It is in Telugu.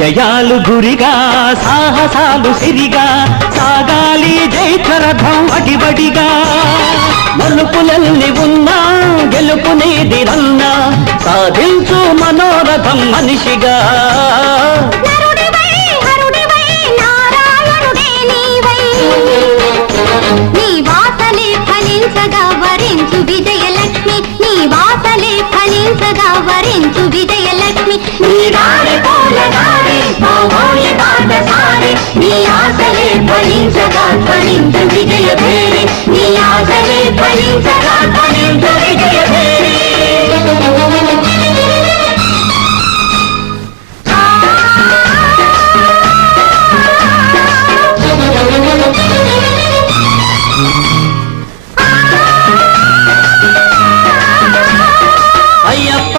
ఆశయాలు గురిగా సాహసాలు సిరిగా సాగాలి జైత్రరథం అడిబడిగా మలుపులల్లి ఉన్నా గెలుపునేది రన్నా సాధించు మనోరథం మనిషిగా వరించు విజయలక్ష్మి నీ వాసలే ఫలించగా వరించు విజయలక్ష్మి నీ దారి పూలదారి బావోయి బాటసారి నీ ఆశలే ఫలించగా ఫలించు విజయభేరి నీ ఆశలే ఫలించగా ఫలించు విజయభేరి